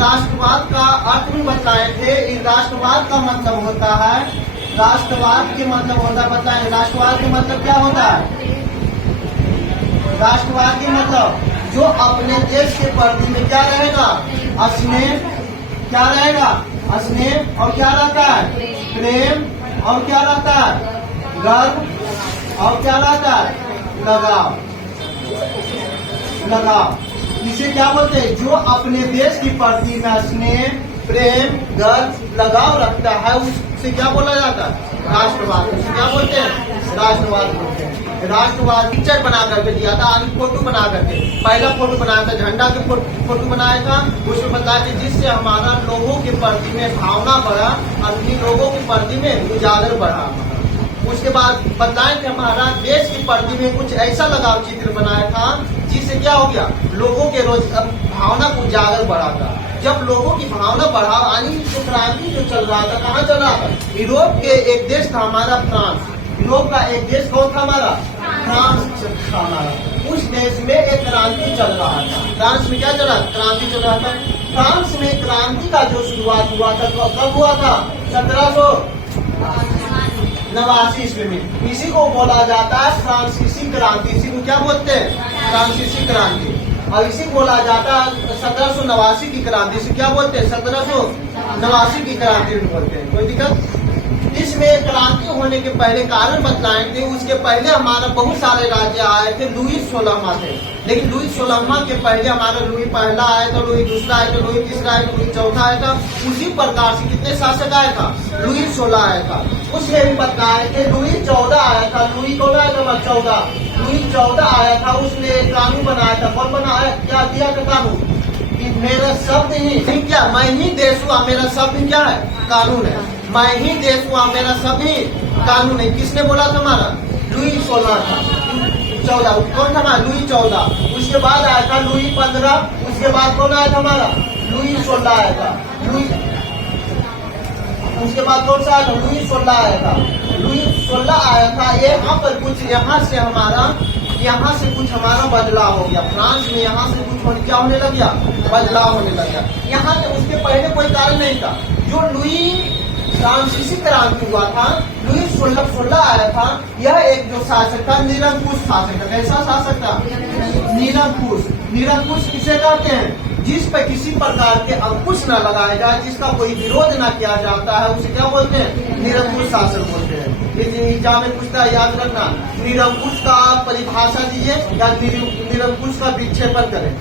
राष्ट्रवाद का अर्थ भी बताए थे। इस राष्ट्रवाद का मतलब होता है, राष्ट्रवाद के मतलब होता है, बताएं राष्ट्रवाद के मतलब क्या होता है। राष्ट्रवाद के मतलब जो अपने देश के प्रति में क्या रहेगा, स्नेह, क्या रहेगा, स्नेह, और क्या रहता है, प्रेम, और क्या रहता है, गर्व, और क्या रहता है, लगाव। लगाव इसे क्या बोलते हैं, जो अपने देश की प्रति में स्नेह, प्रेम, गर्व, लगाव रखता है, उससे क्या बोला जाता है, राष्ट्रवाद। उसे क्या बोलते हैं, राष्ट्रवाद बोलते हैं। राष्ट्रवाद पिक्चर बना करके दिया था, फोटो बना करके, पहला फोटो बनाया था, झंडा के फोटो बनाया था, उसमें बताया कि जिससे हमारा लोगों के प्रति में भावना बढ़ा, अपनी लोगों के प्रति में उजागर बढ़ा। उसके बाद बताएं कि हमारा देश के प्रति में कुछ ऐसा लगाव चित्र बनाया था जिससे क्या हो गया, लोगों के रोज भावना को उजागर बढ़ा था। जब लोगों की भावना बढ़ा, यानी जो क्रांति जो चल रहा था, कहाँ चल रहा था, यूरोप के एक देश था हमारा फ्रांस। यूरोप का एक देश कौन था हमारा, फ्रांस था हमारा। उस देश में एक क्रांति चल रहा था। फ्रांस में क्या चल रहा था, क्रांति चल रहा था। फ्रांस में क्रांति का जो शुरुआत हुआ था तो कब हुआ था, 1789 ईस्वी में। इसी को बोला जाता है फ्रांसीसी क्रांति। इसी को क्या बोलते हैं, फ्रांसीसी क्रांति। और इसी को बोला जाता है 1789 की क्रांति। इसे क्या बोलते हैं, 1789 की क्रांति बोलते हैं। कोई दिक्कत। इसमें क्रांति होने के पहले कारण बतलाए थे। उसके पहले हमारा बहुत सारे राज्य आए थे, लुई 16वां थे। लेकिन लुई 16वां के पहले हमारा लुई पहला आया था, लुई दूसरा आया था, लुई तीसरा आया था, लुई चौथा आया था। उसी प्रकार से कितने शासक आया था, लुई 16 आया था। उसमें भी बताए थे लुई 14 आया था। लुई कौन आया था, 14। लुई 14 आया था, उसने एक कानून बनाया था। कौन बनाया, क्या दिया था कानून, कि मेरा शब्द ही क्या, मैं ही देश हुआ, मेरा शब्द क्या है, कानून है। मैं ही देश हुआ, मेरा सभी कानून है। किसने बोला था, हमारा लुई 16 था। 14 कौन था हमारा, लुई 14। उसके बाद आया था लुई 15। उसके बाद कौन आया था हमारा, लुई 16 आया था। लुई उसके बाद कौन सा आया था, लुई 16 आया था। लुई 16 आया था। यहाँ पर कुछ यहाँ से कुछ हमारा बदलाव हो गया। फ्रांस में यहाँ से कुछ क्या होने लग गया, बदलाव होने लग गया। यहाँ से उसके पहले कोई कारण नहीं था। जो लुई फ्रांसीसी क्रांति हुआ था, लुई 16 आया था। यह एक जो शासक था, निरंकुश शासक था। कैसा शासक था, निरंकुश। निरंकुश किसे कहते हैं, जिस पर किसी प्रकार के अंकुश न लगाया जाए, जिसका कोई विरोध न किया जाता है, उसे क्या बोलते हैं, निरंकुश शासक बोलते हैं। एग्जाम में पूछता है, याद रखना, निरंकुश का परिभाषा दीजिए या निरंकुश का विक्षेपण करें।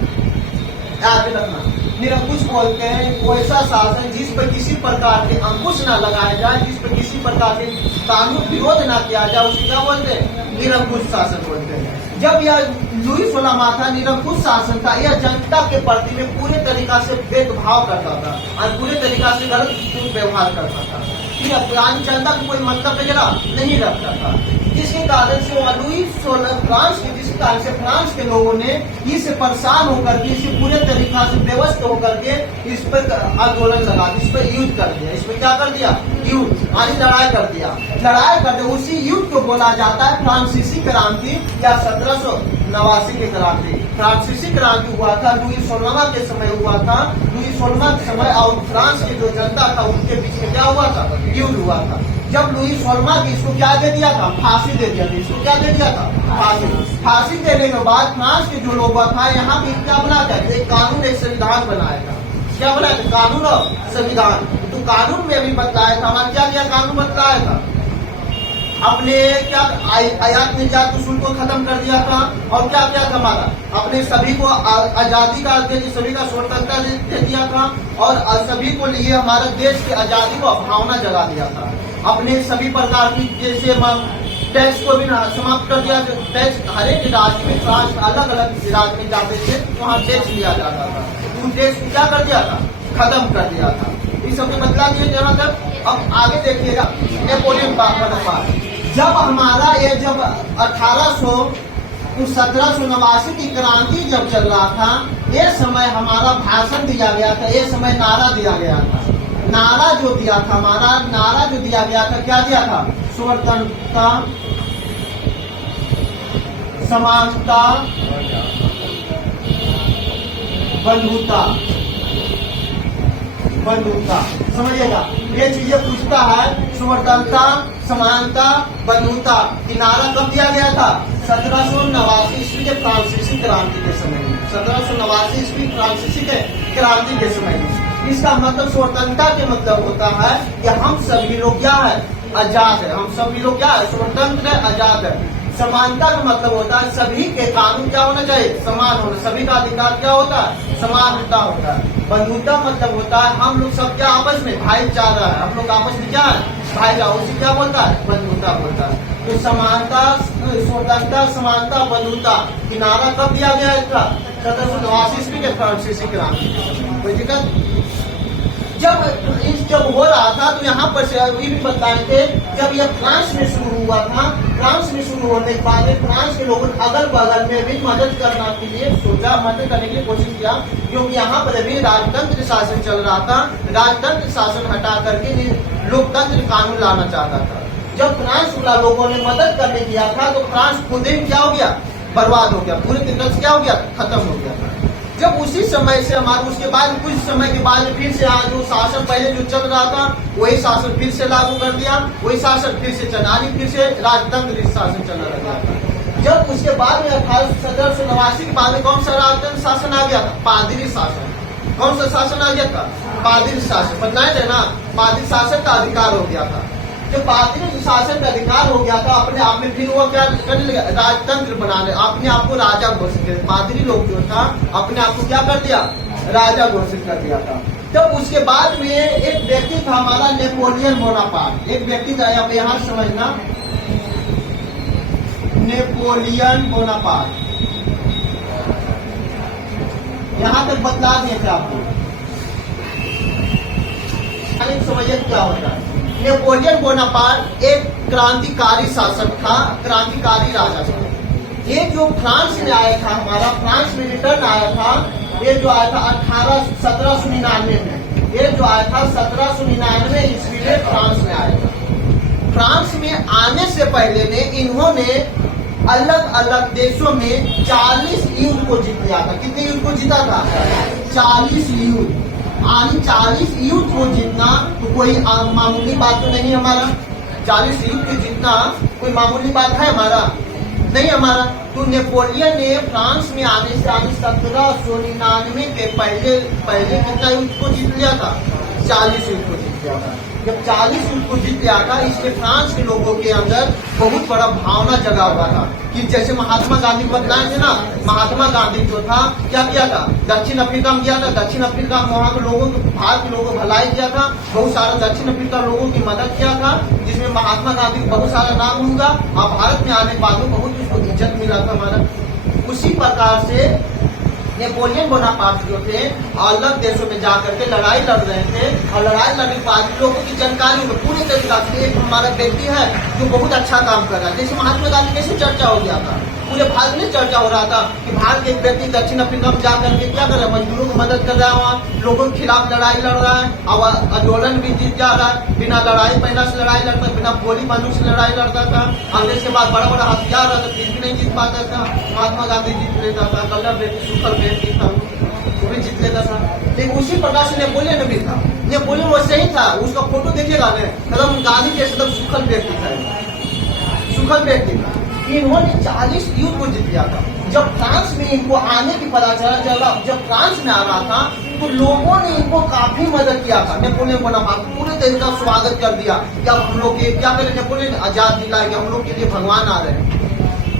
याद रखना, निरंकुश बोलते हैं वो ऐसा शासन जिस पर किसी प्रकार के अंकुश न लगाया जाए, जिस पर किसी प्रकार के कानून विरोध न किया जाए, उसे क्या बोलते हैं, निरंकुश शासन बोलते हैं। जब यह लुई 16वां था, निरंकुश शासन था। यह जनता के प्रति में पूरे तरीका से भेदभाव करता था और पूरे तरीका से गलत व्यवहार करता था। जनता को कोई मतलब वगैरह नहीं रखता था। जिसके कारण से लुई 16 फ्रांस के, जिसके कारण से फ्रांस के लोगों ने इससे परेशान होकर के, इसे पूरे तरीका से व्यवस्थ होकर के इस पर आंदोलन लगा, इस पर युद्ध कर दिया। इसमें क्या कर दिया, युद्ध, यानी लड़ाई कर दिया। लड़ाई कर दिया, उसी युद्ध को बोला जाता है फ्रांसीसी क्रांति या 1789 की क्रांति। फ्रांसीसी क्रांति हुआ था, लुई 16 के समय हुआ था। लुई 16 के समय और फ्रांस की जो जनता था उनके बीच में क्या हुआ था, युद्ध हुआ था। जब लुई 16 की इसको क्या दे दिया था, फांसी दे दिया था। इसको क्या दे दिया था, फांसी। फांसी देने के बाद फ्रांस के जो लोग था, यहाँ पे क्या बनाया था, एक कानून, एक संविधान बनाया था। क्या बनाया था, कानून और संविधान। तो कानून में भी बतलाया था, हमारा क्या दिया, कानून बतलाया था। अपने क्या आयात निर्यात उसूल को खत्म कर दिया था। और क्या किया था, हमारा अपने सभी को आजादी का, सभी का स्वतंत्रता दे दिया था। और सभी को लिए हमारे देश की आजादी को भावना जगा दिया था। अपने सभी प्रकार की, जैसे टैक्स को भी समाप्त कर दिया। टैक्स हर एक राज्य में, फ्रांस अलग अलग राज्य में जाते थे, वहाँ टैक्स लिया जाता था। तो टैक्स को क्या कर दिया था, खत्म कर दिया था। इस सब बदला दिए जहाँ तक। अब आगे देखिएगा, नेपोलियन बोनापार्ट। जब हमारा ये जब 1789 की क्रांति जब चल रहा था, ये समय हमारा भाषण दिया गया था। ये समय नारा दिया गया था। नारा जो दिया था, हमारा नारा जो दिया गया था, क्या दिया था, स्वतंत्रता, समानता, बंधुता। बंधुता। समझिएगा, ये चीजें पूछता है, स्वतंत्रता, समानता, बंधुता। किनारा कब दिया गया था? 1789 ईस्वी के फ्रांसीसी क्रांति के समय में। 1789 ईस्वी फ्रांसीसी के क्रांति के समय में। इसका मतलब स्वतंत्रता के मतलब होता है कि हम सभी लोग क्या है? आजाद है। हम सभी लोग क्या है? स्वतंत्र है, आजाद है। समानता का मतलब होता है सभी के कानून क्या होना चाहिए? समान होना। सभी का अधिकार क्या होता है? समानता होता है। बंधुता मतलब होता है हम लोग सब क्या आपस में भाईचारा है। हम लोग आपस में क्या है? भाईचारा। उसे क्या बोलता है? बंधुता बोलता है। तो समानता, स्वतंत्रता, समानता, बंधुता किनारा कब दिया गया था? 1789 ईस्वी के फ्रांसीसी क्रांति। कोई दिक्कत? जब हो रहा था तो यहाँ पर से ये भी बताएंगे, जब यह फ्रांस में शुरू हुआ था, फ्रांस में शुरू होने के बाद फ्रांस के लोगों ने अगल बगल में भी मदद करने के लिए सोचा, मदद करने की कोशिश किया, क्योंकि यहाँ पर अभी राजतंत्र शासन चल रहा था। राजतंत्र शासन हटा करके लोकतंत्र कानून लाना चाहता था। जब फ्रांस वाला लोगों ने मदद करने किया था तो फ्रांस खुद ही क्या हो गया? बर्बाद हो गया, पूरी तरीके से क्या हो गया? खत्म हो गया था। जब उसी समय से हमारे उसके बाद कुछ समय के बाद फिर से आज जो शासन पहले जो चल रहा था वही शासन फिर से लागू कर दिया, वही शासन फिर से चला, फिर से राजतंत्र शासन चलने लगा था। जब उसके बाद में 1789 के बाद में कौन सा राजतंत्र शासन आ गया था? पादरी शासन। कौन सा शासन आ गया था? पादरी शासन। बताए थे ना, पादरी शासन का अधिकार हो गया था। जब पादरी शासन का अधिकार हो गया था अपने आप में, फिर वो क्या करने लगा? राजतंत्र बनाने, अपने आप को राजा घोषित कर। पादरी लोग जो था अपने आप को क्या कर दिया? राजा घोषित कर दिया था। तब उसके बाद में एक व्यक्ति था हमारा नेपोलियन बोनापार्ट। एक व्यक्ति था, आप यहाँ समझना, नेपोलियन बोनापार्ट। यहाँ तक बतला दिए थे आपको, समझिए क्या होता है। नेपोलियन बोनापार्ट एक क्रांतिकारी शासक था, क्रांतिकारी राजा था। ये जो फ्रांस में आया था, हमारा फ्रांस में रिटर्न आया था, ये जो आया था 1799 में। ये जो आया था 1799 ईस्वी में फ्रांस में आया था। फ्रांस में आने से पहले ने इन्होंने अलग अलग देशों में 40 युद्ध को जीत लिया था। कितने युद्ध को जीता था? 40 युद्ध। 40 युद्ध को जीतना तो कोई मामूली बात तो नहीं हमारा। 40 युद्ध को जीतना कोई मामूली बात है हमारा? नहीं हमारा। तो नेपोलियन ने फ्रांस में आने से 1799 के पहले कितना युद्ध को जीत लिया था? 40 युद्ध को जीत लिया था। जब 40 युद्ध को जीत लिया था, इसलिए फ्रांस के लोगों के अंदर बहुत बड़ा भावना जगा हुआ था कि जैसे महात्मा गांधी बतलाए थे ना, महात्मा गांधी जो था क्या किया था? दक्षिण अफ्रीका में गया था। दक्षिण अफ्रीका में वहाँ के लोगों को, भारत के लोगों को भलाई किया था। बहुत सारा दक्षिण अफ्रीका लोगों की मदद किया था, जिसमें महात्मा गांधी को बहुत सारा नाम होगा और भारत में आने के बाद बहुत उसको इज्जत मिला था हमारा। उसी प्रकार से नेपोलियन बोनापार्ट जो थे अलग देशों में जाकर के लड़ाई लड़ रहे थे, और लड़ाई लड़ने के बाद लोगों की जानकारी में पूरी तरीके से एक हमारा व्यक्ति है जो बहुत अच्छा काम कर रहा है। जैसे महात्मा गांधी कैसे चर्चा हो गया था, पूरे भारत में चर्चा हो रहा था कि भारत के एक व्यक्ति दक्षिण अफ्रीका में जाकर के क्या कर रहा है? मजदूरों को मदद कर रहा है, वहाँ लोगों के खिलाफ लड़ाई लड़ रहा है, और आंदोलन भी जीत जा रहा है। बिना लड़ाई पहला से लड़ाई लड़ता, बिना गोली बंदूक से लड़ाई लड़ता था। अंग्रेज के बाद बड़ा बड़ा हथियार रहता, फिर भी नहीं जीत पाता था। महात्मा गांधी जीत लेता था। कलर व्यक्ति, सुखल व्यक्ति था, वो भी जीत लेता था। लेकिन उसी प्रकार से नेपोलियन भी था। नेपोलियन वैसे ही था, उसका फोटो देखिएगा ना, एकदम गांधी जैसे एकदम सुखल व्यक्ति था, सुखल व्यक्ति था। इन्होंने 40 युद्ध को जीत लिया था। जब फ्रांस में इनको आने की पता चला, जब फ्रांस में आ रहा था तो लोगों ने इनको काफी मदद किया था। नेपोलियन बोनापार्ट पूरे तरीके का स्वागत कर दिया कि अब हम लोग क्या करें? नेपोलियन आजाद दिलाएंगे, हम लोग के लिए भगवान आ रहे हैं,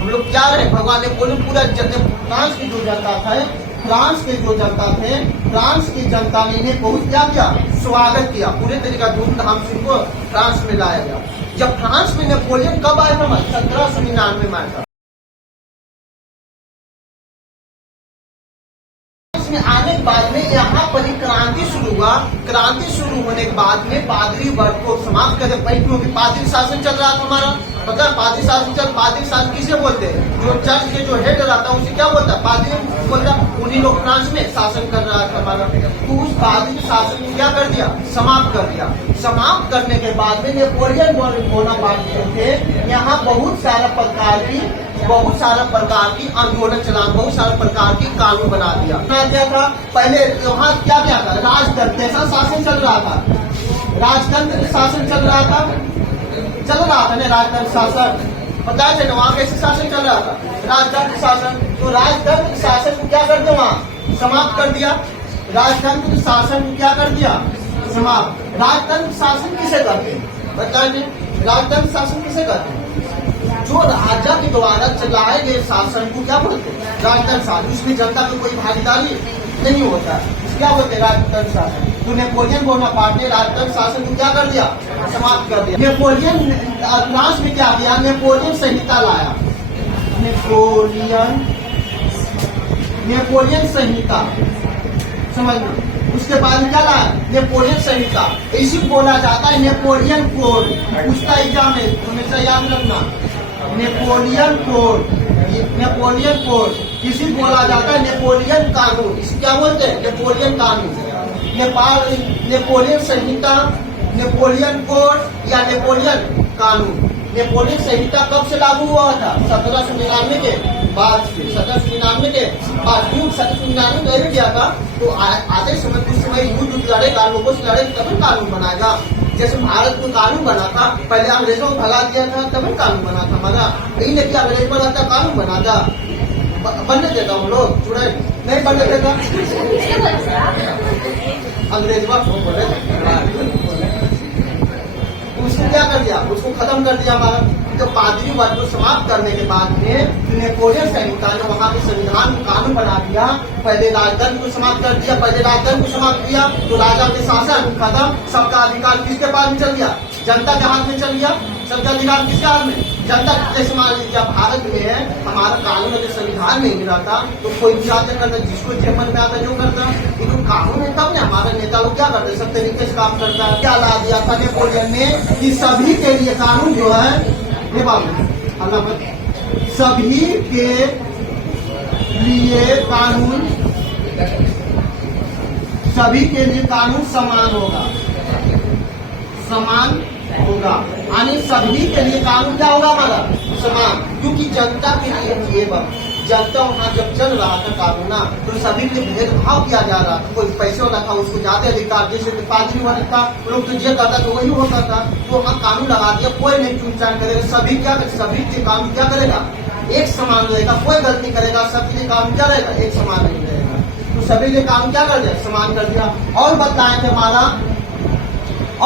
हम लोग क्या रहे? भगवान। नेपोलियन पूरा फ्रांस की जो जनता था, फ्रांस के जो जनता थे, फ्रांस की जनता ने इन्हें बहुत क्या किया? स्वागत किया। पूरे तरीके का धूमधाम से इनको फ्रांस में लाया गया। जब फ्रांस में नेपोलियन कब आया था? 1799 में आया था। में आने के बाद में यहाँ पर ही क्रांति शुरू हुआ। क्रांति शुरू होने के बाद में पादरी वर्ग को समाप्त कर दिया, क्योंकि पादरी शासन चल रहा था हमारा। पता है पादरी शासन किसे बोलते हैं? जो चर्च के जो हेड रहता है उसे क्या बोलता है? पादरी बोलता। उन्हीं लोग फ्रांस में शासन कर रहा था हमारा। तो उस पादरी शासन को क्या कर दिया? समाप्त कर दिया। समाप्त करने के बाद में नेपोलियन बोनापार्ट जो थे, यहाँ बहुत सारा प्रकार की बहुत सारा प्रकार की आंदोलन चला, बहुत सारे प्रकार की कानून बना दिया। क्या था पहले वहाँ क्या क्या था, राजतंत्र ऐसा शासन चल रहा था, राजतंत्र शासन चल रहा था ना, राजतंत्र शासन पता है वहाँ कैसे शासन चल रहा था, राजतंत्र शासन। तो राजतंत्र शासन को क्या कर दिया, वहाँ समाप्त कर दिया। राजतंत्र शासन को क्या कर दिया, समाप्त। राजतंत्र शासन किसे कहते हैं बताइए, राजतंत्र शासन किसे कहते हैं? जो राजा के द्वारा चलाए गए शासन को क्या बोलते हैं, राजतंत्र शासन। उसमें जनता की कोई भागीदारी नहीं होता, क्या बोलते हैं, राजतंत्र शासन। तो नेपोलियन बोनापार्ट ने राजतंत्र शासन को क्या कर दिया, समाप्त कर दिया। नेपोलियन फ्रांस में क्या किया, नेपोलियन संहिता लाया, नेपोलियन संहिता समझना। उसके बाद क्या लाया, नेपोलियन संहिता। इसी को बोला जाता है नेपोलियन कोड। उसका एग्जाम है, हमेशा याद रखना, नेपोलियन कोड, नेपोलियन कोड किसी बोला जाता है नेपोलियन कानून। इसे क्या बोलते हैं, नेपोलियन कानून। नेपाल नेपोलियन संहिता, नेपोलियन कोड या नेपोलियन कानून। नेपोलियन संहिता कब से लागू हुआ था, 1799 के बाद से, 1799 के बाद। क्यों 1799 में किया था, तो आते समय कुछ समय युद्ध लड़ेगा, लोगों से लड़े तभी कानून बनाएगा। जैसे भारत में कानून बना था, पहले अंग्रेजों को भगा दिया था तभी कानून बना था, मगर यही नहीं कि अंग्रेज बना था कानून बना था, बनने देता हम लोग जुड़े नहीं बनने देता, अंग्रेज बोले उसको क्या कर दिया, उसको खत्म कर दिया हमारा। तो पादरी वर्ग को समाप्त करने के बाद में नेपोलियन संहिता ने वहाँ के संविधान को कानून बना दिया। पहले राजतंत्र को समाप्त कर दिया, पहले राजतंत्र को समाप्त किया तो राजा के शासन खत्म, सबका अधिकार किसके पास में चल गया, जनता के हाथ में चल गया। सबका अधिकार किसके हाथ में, जनता। जैसे मान लीजिए भारत में हमारा कानून अगर संविधान नहीं मिला था तो कोई भी राज्य करता, जिसको जो मन में आता जो करता, लेकिन कानून है तब ना हमारे नेता लोग क्या करते, सब तरीके से काम करता है। क्या ला दिया था नेपोलियन ने कि सभी के लिए कानून जो है, ये बात सभी के लिए कानून, सभी के लिए कानून समान होगा, समान होगा, यानी सभी के लिए कानून क्या होगा हमारा, समान। क्योंकि जनता के लिए जनता वहाँ जब चल रहा था कानून ना, तो सभी के भेदभाव किया जा रहा था। कोई पैसे वाला था उसको ज्यादा अधिकार, जैसे पादरी वाला था लोग तो ये करता तो वही होता था। तो वहाँ कानून लगा दिया, कोई नहीं चून करेगा, सभी क्या, सभी के कानून क्या करेगा, एक समान रहेगा। कोई गलती करेगा सबके लिए कानून क्या रहेगा, एक समान नहीं रहेगा। तो सभी के कानून क्या कर दिया, समान कर दिया। और बताए थे हमारा,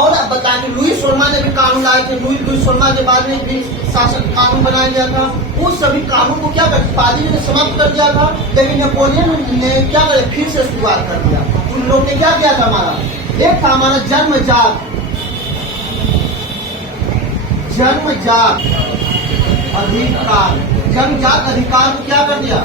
और अब बताएंगे लुई सोलमा ने भी कानून लाए थे। लुई सोलमा के बाद में भी शासन कानून बनाया गया था। उस सभी कानून को क्या कर, पादरी ने समाप्त कर दिया था, लेकिन नेपोलियन ने क्या करे, फिर से शुरुआत कर दिया। उन लोग ने क्या किया था, हमारा एक था हमारा जन्मजात अधिकार, जन्मजात अधिकार को क्या कर दिया,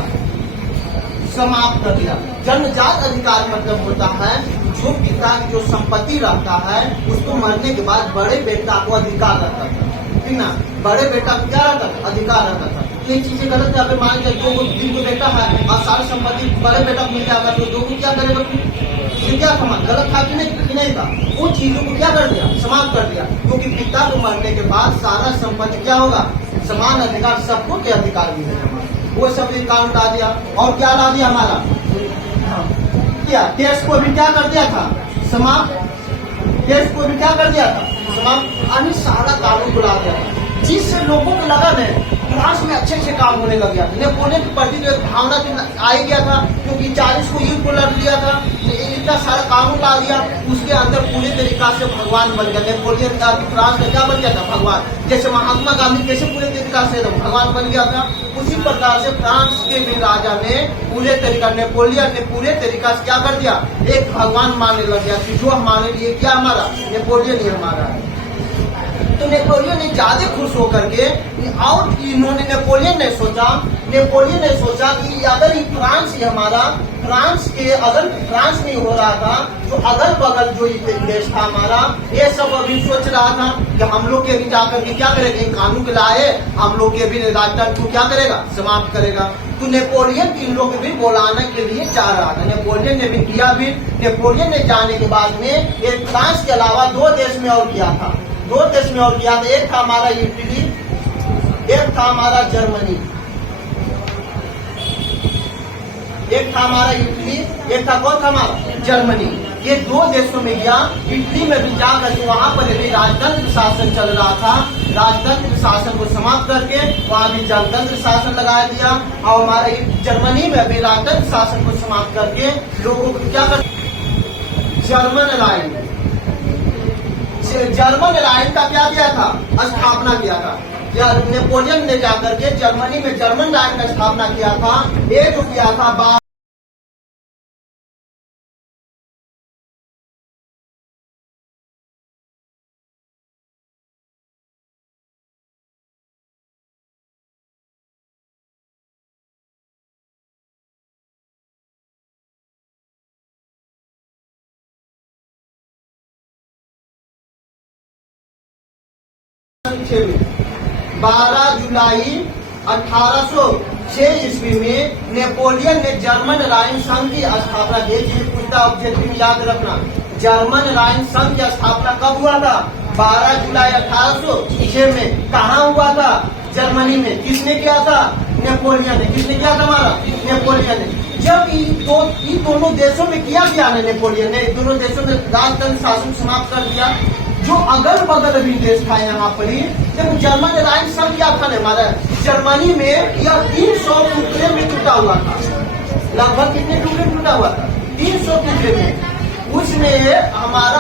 समाप्त कर दिया। जन्मजात अधिकार मतलब होता है जो पिता की जो संपत्ति रहता है उसको मरने के बाद बड़े बेटा को अधिकार रहता था, ठीक ना, बड़े बेटा को क्या रहता था, अधिकार रहता था। ये चीजें गलत है। अगर मान लीजिए दो दिन को बेटा है और सारी संपत्ति बड़े बेटा को मिल जाएगा तो दो को क्या करेगा, ये क्या समान गलत था कि नहीं था। उन चीजों को क्या कर दिया, समाप्त कर दिया। क्योंकि पिता को मरने के बाद सारा संपत्ति क्या होगा, समान अधिकार, सबको के अधिकार मिलेगा। वो सब एक कानून ला दिया। और क्या ला दिया हमारा, टेस्ट को भी क्या कर दिया था, समाप्त। टेस्ट को भी क्या कर दिया था, समाप्त। अन्य सारा कानून को ला दिया था, जिससे लोगों को लगा नहीं फ्रांस में अच्छे अच्छे काम होने लग गया था। नेपोलियन के प्रति जो एक भावना आ ही गया था, क्योंकि 40 को युद्ध को लड़ लिया था, इतना सारा कानून ला दिया। उसके अंदर पूरी तरीका से भगवान बन गया। नेपोलियन का फ्रांस में क्या बन गया था, भगवान। जैसे महात्मा गांधी कैसे पूरे तरीका से भगवान बन गया था, उसी प्रकार से फ्रांस के भी राजा ने पूरे तरीका, नेपोलियन ने पूरे तरीका से क्या कर दिया, एक भगवान मानने लग गया कि जो हमारे लिए क्या, हमारा नेपोलियन ही हमारा है। तो नेपोलियन ने ज्यादा खुश होकर के, और इन्होंने नेपोलियन ने सोचा कि अगर ये फ्रांस ही हमारा, फ्रांस के अगर फ्रांस में हो रहा था तो अगल बगल जो देश था हमारा, ये सब अभी सोच रहा था कि हम लोग के भी जाकर के क्या करेंगे, कानून के लाए हम लोग के भी राजतंत्र को क्या करेगा, समाप्त करेगा। तो नेपोलियन इन लोग भी बुलाने के लिए जा रहा था। नेपोलियन ने भी किया भी। नेपोलियन ने जाने के बाद में एक फ्रांस के अलावा 2 देश में और किया था, 2 देश में और किया था। एक था हमारा इटली, एक था हमारा जर्मनी। एक था हमारा इटली, एक था कौन था हमारा जर्मनी। ये दो देशों में गया। इटली में भी जाकर के वहाँ पर भी राजतंत्र शासन चल रहा था। राजतंत्र शासन को समाप्त करके वहाँ भी जनतंत्र शासन लगा दिया। और हमारे जर्मनी में भी राजतंत्र शासन को समाप्त करके लोगों को क्या कर, जर्मन लाइन, जर्मन लाइन का क्या किया था, स्थापना किया था। नेपोलियन ने जाकर के जर्मनी में जर्मन लाइन का स्थापना किया था। ये जो किया था में 12 जुलाई 1806 ईस्वी में नेपोलियन ने जर्मन राइन संघ की स्थापना की। पूछता ऑब्जेक्टिव याद रखना, जर्मन राइन संघ की स्थापना कब हुआ था? 12 जुलाई 1806 में। कहाँ हुआ था? जर्मनी में। किसने किया था? नेपोलियन ने। किसने किया था? हमारा नेपोलियन ने। जब इन दोनों देशों में किया गया नेपोलियन ने, दोनों देशों में राजतंत्र शासन समाप्त कर दिया। जो अगल बगल भी देश था यहाँ पर ही, जब जर्मन राइन संघ क्या था हमारा जर्मनी में, यह 300 टुकड़े में टूटा हुआ था। लगभग कितने टुकड़े में टूटा हुआ था? 300 टुकड़े में। उसमें हमारा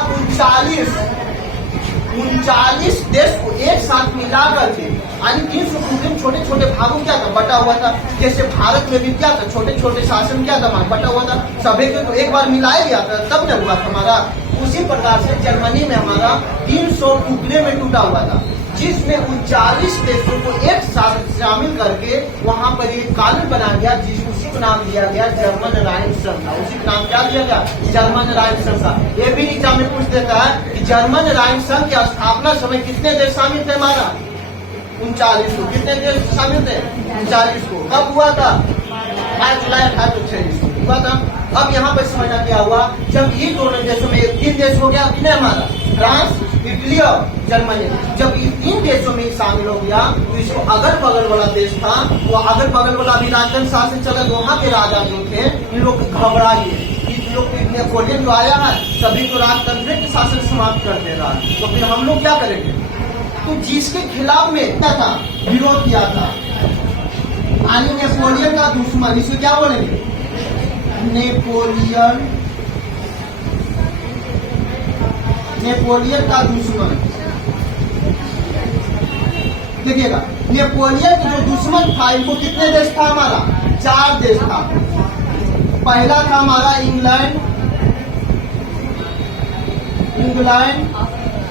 39 देश को एक साथ मिला करके, यानी 300 टुकड़े में छोटे छोटे भागों क्या था, बटा हुआ था। जैसे भारत में भी क्या था, छोटे छोटे शासन क्या था, बटा हुआ था। सभी को एक बार मिलाया गया था, तब न हुआ था हमारा। उसी प्रकार से जर्मनी में हमारा 300 टुकड़े में टूटा हुआ था, जिसमें 39 देशों को एक साथ शामिल करके वहाँ पर एक कानून बनाया गया, उसी को नाम दिया गया जर्मन राइन संघ। उसी का नाम क्या दिया गया? जर्मन राइन संघ। ये भी एग्जाम में पूछ देता है कि जर्मन राइन संघ की स्थापना समय कितने देश शामिल थे? हमारा 39 को। कितने देश शामिल थे? 39 को। कब हुआ था? 5 जुलाई 1806 को हुआ था। अब यहाँ पर समझना क्या हुआ, जब ये दोनों देशों में 3 देश हो गया, कितने हमारा, फ्रांस, इटली और जर्मनी। जब ये 3 देशों में शामिल हो गया, तो इसको अगल बगल वाला देश था, वो अगल बगल वाला भी राजतंत्र शासन चला। वहाँ के राजा जो थे, इन लोग घबरा गए। इन लोग नेपोलियन जो आया है, सभी को राजतंत्र के शासन समाप्त कर दे रहा है, तो फिर हम लोग क्या करेंगे? तो जिसके खिलाफ में क्या था, विरोध किया था, यानी नेपोलियन का दुश्मन, इसे क्या बोलेंगे? नेपोलियन का दुश्मन। देखिएगा, नेपोलियन का जो दुश्मन था, इनको कितने देश था? हमारा 4 देश था। पहला था हमारा इंग्लैंड,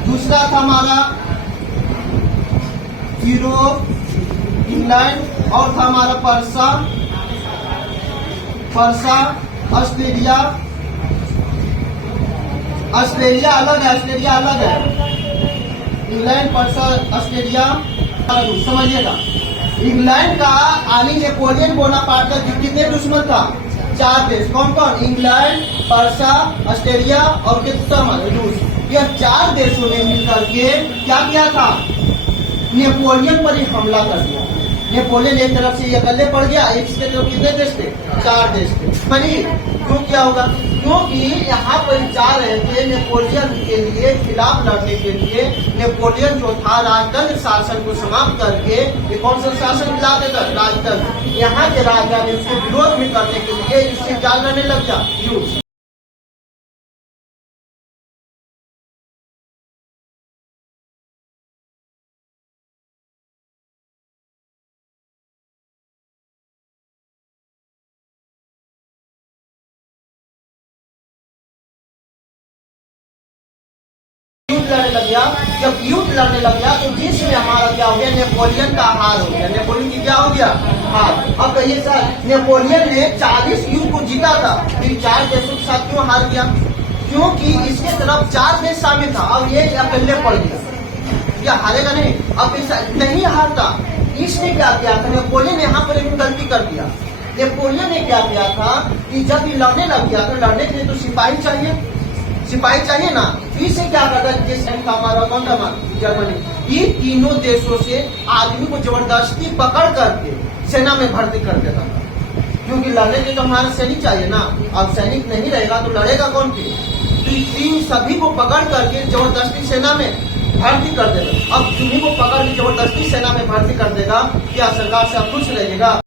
दूसरा था हमारा यूरोप, इंग्लैंड, और था हमारा पर्सा, ऑस्ट्रेलिया अलग है, इंग्लैंड, पर्सा, ऑस्ट्रेलिया अलग। समझिएगा, इंग्लैंड का यानी नेपोलियन बोनापार्ट का कितने दुश्मन था? 4 देश। कौन कौन? इंग्लैंड, पर्सा, ऑस्ट्रेलिया और रूस। यह 4 देशों ने मिलकर के क्या किया था? नेपोलियन पर ही हमला कर दिया। नेपोलियन एक तरफ से अकेले पड़ गया, इसके तरफ कितने देश थे? 4 देश थे। बनी क्यों क्या होगा? क्योंकि यहाँ पर जा रहे थे नेपोलियन के लिए, खिलाफ लड़ने के लिए। नेपोलियन जो था राजतंत्र शासन को समाप्त करके ये कौन सा शासन लाते थे? राजतंत्र। यहाँ के राजा ने उसके विरोध में करने के लिए इससे क्या लड़ने लग गया? युद्ध। लड़ने लग गया। जब युद्ध लड़ने लग गया तो बीच में हमारा क्या हो गया? नेपोलियन का हार हो गया। नेपोलियन की क्या हो गया? हार। अब कहिए सर, नेपोलियन ने 40 युद्ध को जीता था, फिर 4 देशों के साथ क्यों हार गया? क्योंकि इसके तरफ 4 देश शामिल था, अब ये अकेले पड़ गया। क्या हारेगा नहीं? अब ऐसा नहीं हारता। इसने क्या किया था? नेपोलियन ने यहाँ पर एक गलती कर दिया। नेपोलियन ने क्या किया था कि जब ये लड़ने लग गया, तो लड़ने के लिए तो सिपाही चाहिए ना। इसे क्या करता? जैसे हमारा कौन था? जर्मनी। ये तीनों देशों से आदमी को जबरदस्ती पकड़ करके सेना में भर्ती कर देता था। क्योंकि लड़ने के तो हमारा सैनिक चाहिए ना। अब सैनिक नहीं रहेगा तो लड़ेगा कौन फिर? तो इन सभी को पकड़ करके जबरदस्ती सेना में भर्ती कर देगा। अब तुम्ही को पकड़ के जबरदस्ती सेना में भर्ती कर देगा, क्या सरकार से आप खुश रहेगा?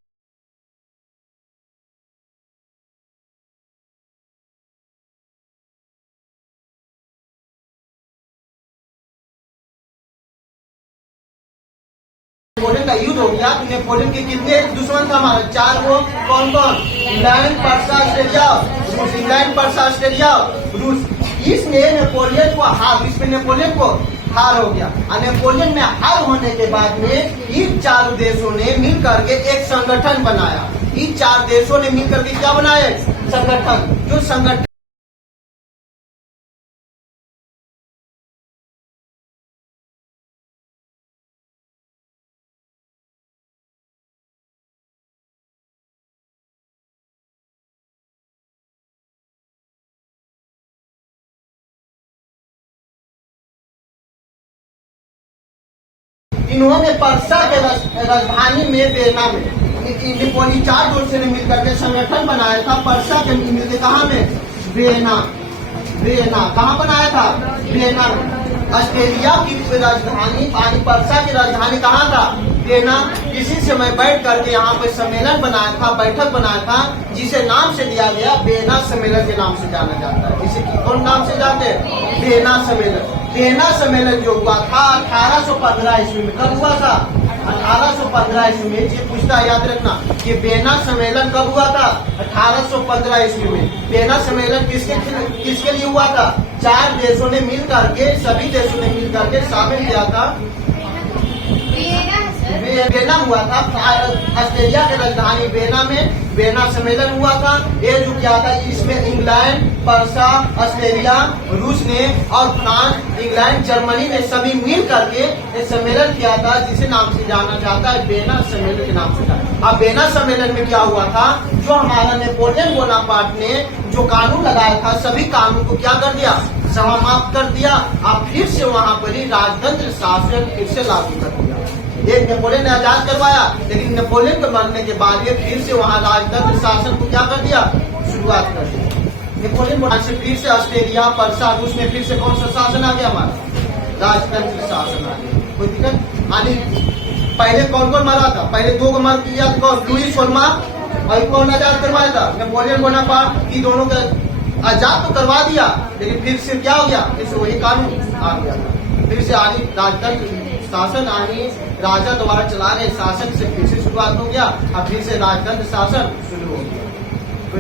नेपोलियन का युद्ध हो गया तो नेपोलियन के कितने दुश्मन था हमारे? 4 वो। कौन कौन? इंग्लैंड, पर्सा, ऑस्ट्रेलिया, रूस। इंग्लैंड, पर्सा, ऑस्ट्रेलिया, रूस। इसमें नेपोलियन को हार हो गया। और नेपोलियन में हार होने के बाद में इन 4 देशों ने मिल करके एक संगठन बनाया। इन 4 देशों ने मिल करके क्या बनाया? संगठन। जो संगठन इन्होंने पर्सा के राजधानी में वेना में नेपोलियन 4 देशों ने मिलकर के संगठन बनाया था। पर्सा के मिलकर कहाँ में? वेना। कहाँ बनाया था? वेना में। ऑस्ट्रेलिया की राजधानी पर्सा की राजधानी कहाँ था? वेना। इसी से मैं बैठ करके यहाँ पे सम्मेलन बनाया था, बैठक बनाया था, जिसे नाम से दिया गया वेना सम्मेलन के नाम से जाना जाता है। इसे कौन नाम से जानते हैं? वेना सम्मेलन। वेना सम्मेलन जो हुआ था 1815 ईस्वी में। कब हुआ था? 1815 ईस्वी में। ये पूछता याद रखना कि वेना सम्मेलन कब हुआ था? 1815 ईस्वी में। वेना सम्मेलन किसके लिए हुआ था? 4 देशों ने मिल करके, सभी देशों ने मिल करके शामिल किया था। वेना हुआ था ऑस्ट्रेलिया की राजधानी वेना में। वेना सम्मेलन हुआ था। ये जो क्या था, इसमें इंग्लैंड, पर्सा, ऑस्ट्रेलिया, रूस ने और फ्रांस, इंग्लैंड, जर्मनी ने सभी मिल करके एक सम्मेलन किया था, जिसे नाम से जाना जाता है वेना सम्मेलन के नाम से जाना। अब वेना सम्मेलन में क्या हुआ था? जो हमारा नेपोलियन बोनापार्ट ने जो कानून लगाया था, सभी कानून को क्या कर दिया? समाप्त कर दिया। अब फिर से वहाँ पर ही राजतंत्र शासन फिर से लागू कर दिया। एक नेपोलियन ने आजाद करवाया, लेकिन नेपोलियन को मरने के बाद ये फिर से वहाँ राजतंत्र शासन को क्या कर दिया? शुरुआत कर दी। नेपोलियन से फिर से ऑस्ट्रेलिया, पर्सा, रूस में फिर से कौन सा शासन आ गया? हमारा राजतंत्र शासन आ गया। कोई दिक्कत आनी? पहले कौन कौन मारा था? पहले 2 को मार दिया। कौन? लुईस सोलमा। और कौन आजाद करवाया था? Napoleon Bonaparte. की दोनों का आजाद तो करवा दिया, लेकिन फिर से क्या हो गया? फिर से वही कानून आ गया था। फिर से आनी राजतंत्र शासन आनी, राजा द्वारा चला रहे शासन से फिर से शुरुआत हो गया। अब फिर से राजतंत्र शासन